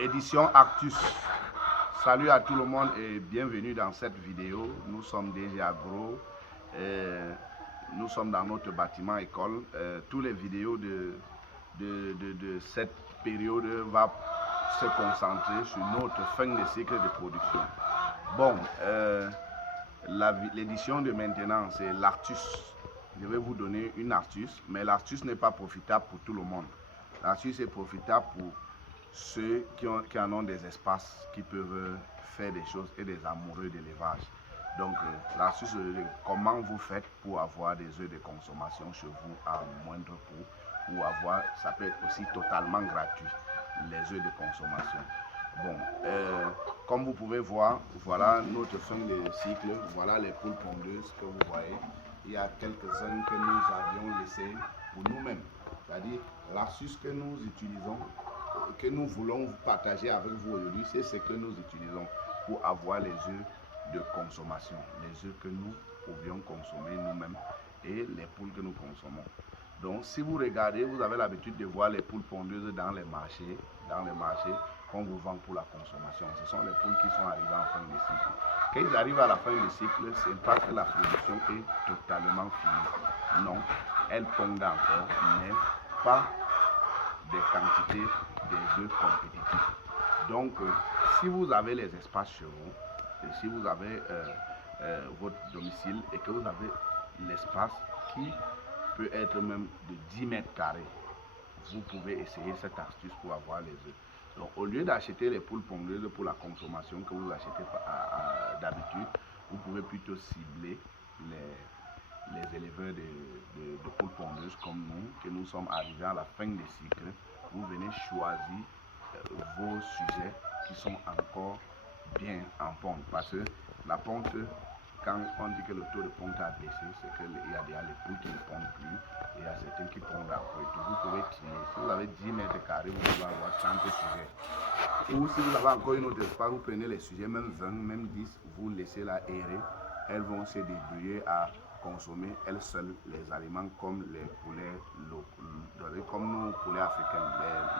Édition Arctus. Salut à tout le monde et bienvenue dans cette vidéo. Nous sommes DG Agro. Nous sommes dans notre bâtiment école. Tous les vidéos de cette période vont se concentrer sur notre fin de cycle de production. Bon, l'édition de maintenant, c'est l'Arctus. Je vais vous donner une astuce, mais l'astuce n'est pas profitable pour tout le monde. L'astuce est profitable pour ceux qui en ont des espaces, qui peuvent faire des choses et des amoureux d'élevage. Donc, l'astuce, comment vous faites pour avoir des œufs de consommation chez vous à moindre coût, ou avoir, ça peut être aussi totalement gratuit, les œufs de consommation. Bon, comme vous pouvez voir, voilà notre fin de cycle, voilà les poules pondeuses que vous voyez. Il y a quelques-uns que nous avions laissés pour nous-mêmes. C'est-à-dire, l'astuce que nous utilisons, que nous voulons partager avec vous aujourd'hui, c'est ce que nous utilisons pour avoir les œufs de consommation, les œufs que nous pouvions consommer nous-mêmes et les poules que nous consommons. Donc, si vous regardez, vous avez l'habitude de voir les poules pondeuses dans les marchés qu'on vous vend pour la consommation. Ce sont les poules qui sont arrivées en fin de cycle. Quand ils arrivent à la fin du cycle, ce n'est pas que la production est totalement finie. Non, elles pondent encore, mais pas des quantités des œufs compétitifs. Donc, si vous avez les espaces chez vous, et si vous avez votre domicile et que vous avez l'espace qui peut être même de 10 mètres carrés, vous pouvez essayer cette astuce pour avoir les œufs. Donc, au lieu d'acheter les poules pondeuses pour la consommation que vous achetez d'habitude, vous pouvez plutôt cibler les éleveurs de poules pondeuses comme nous, que nous sommes arrivés à la fin des cycles. Vous venez choisir vos sujets qui sont encore bien en ponte, parce que la ponte, quand on dit que le taux de ponte a baissé, c'est qu'il y a des poules qui ne pondent plus, et il y a certains qui pondent encore. Et tout. Vous pouvez trier. Si vous avez 10 mètres carrés, vous pouvez avoir 30 sujets. Ou si vous avez encore une autre espace, vous prenez les sujets, même 20, même 10, vous laissez la aérer. Elles vont se débrouiller à consommer elles seules les aliments comme les poulets locaux, comme nos poulets africains,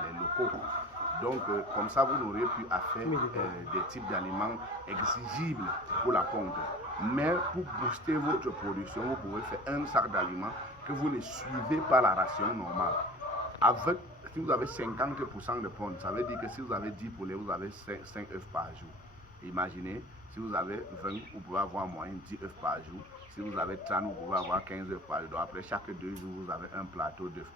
les locaux. Donc, comme ça, vous n'aurez plus à faire des types d'aliments exigibles pour la ponte. Mais pour booster votre production, vous pouvez faire un sac d'aliments que vous ne suivez pas la ration normale. Avec, si vous avez 50% de ponte, ça veut dire que si vous avez 10 poulets, vous avez 5 œufs par jour. Imaginez, si vous avez 20, vous pouvez avoir en moyenne 10 œufs par jour. Si vous avez 30, vous pouvez avoir 15 œufs par jour. Donc après chaque 2 jours, vous avez un plateau d'œufs.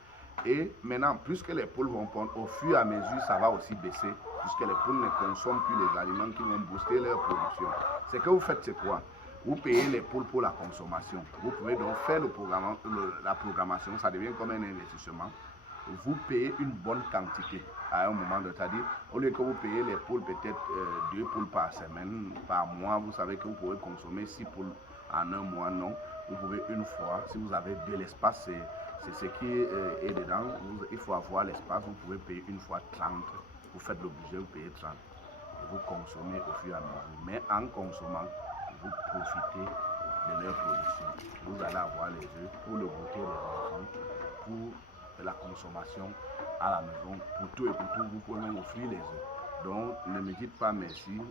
Et maintenant, puisque les poules vont pondre, au fur et à mesure, ça va aussi baisser, puisque les poules ne consomment plus les aliments qui vont booster leur production. Ce que vous faites, c'est quoi? Vous payez les poules pour la consommation. Vous pouvez donc faire la programmation, ça devient comme un investissement. Vous payez une bonne quantité à un moment de, c'est-à-dire au lieu que vous payez les poules peut-être 2 poules par semaine, par mois, vous savez que vous pouvez consommer 6 poules en un mois, non. Vous pouvez une fois, si vous avez de l'espace, c'est ce qui est dedans, il faut avoir l'espace, vous pouvez payer une fois 30, vous faites le budget, vous payez 30, et vous consommez au fur et à mesure. Mais en consommant, vous profitez de leur production. Vous allez avoir les œufs pour le goûter des enfants, pour la consommation à la maison, pour tout et pour tout, vous pouvez même offrir les œufs. Donc ne me dites pas merci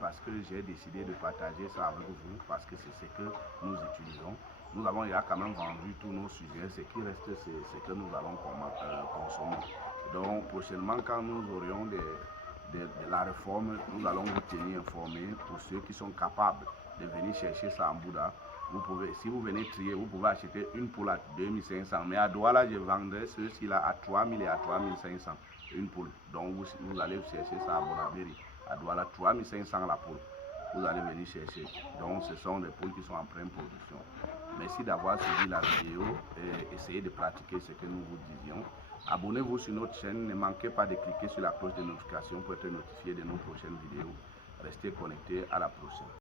parce que j'ai décidé de partager ça avec vous, parce que c'est ce que nous utilisons. Nous avons déjà quand même vendu tous nos sujets, ce qui reste c'est ce que nous allons consommer. Donc prochainement quand nous aurions de la réforme, nous allons vous tenir informés pour ceux qui sont capables de venir chercher ça en Bouddha. Vous pouvez, si vous venez trier, vous pouvez acheter une poule à 2500. Mais à Douala, je vendrai ceux-ci là à 3000 et à 3500. Une poule. Donc vous allez chercher ça à Bonabéry. À Douala, 3500 la poule. Vous allez venir chercher. Donc ce sont des poules qui sont en pleine production. Merci d'avoir suivi la vidéo et essayez de pratiquer ce que nous vous disions. Abonnez-vous sur notre chaîne. Ne manquez pas de cliquer sur la cloche de notification pour être notifié de nos prochaines vidéos. Restez connectés. À la prochaine.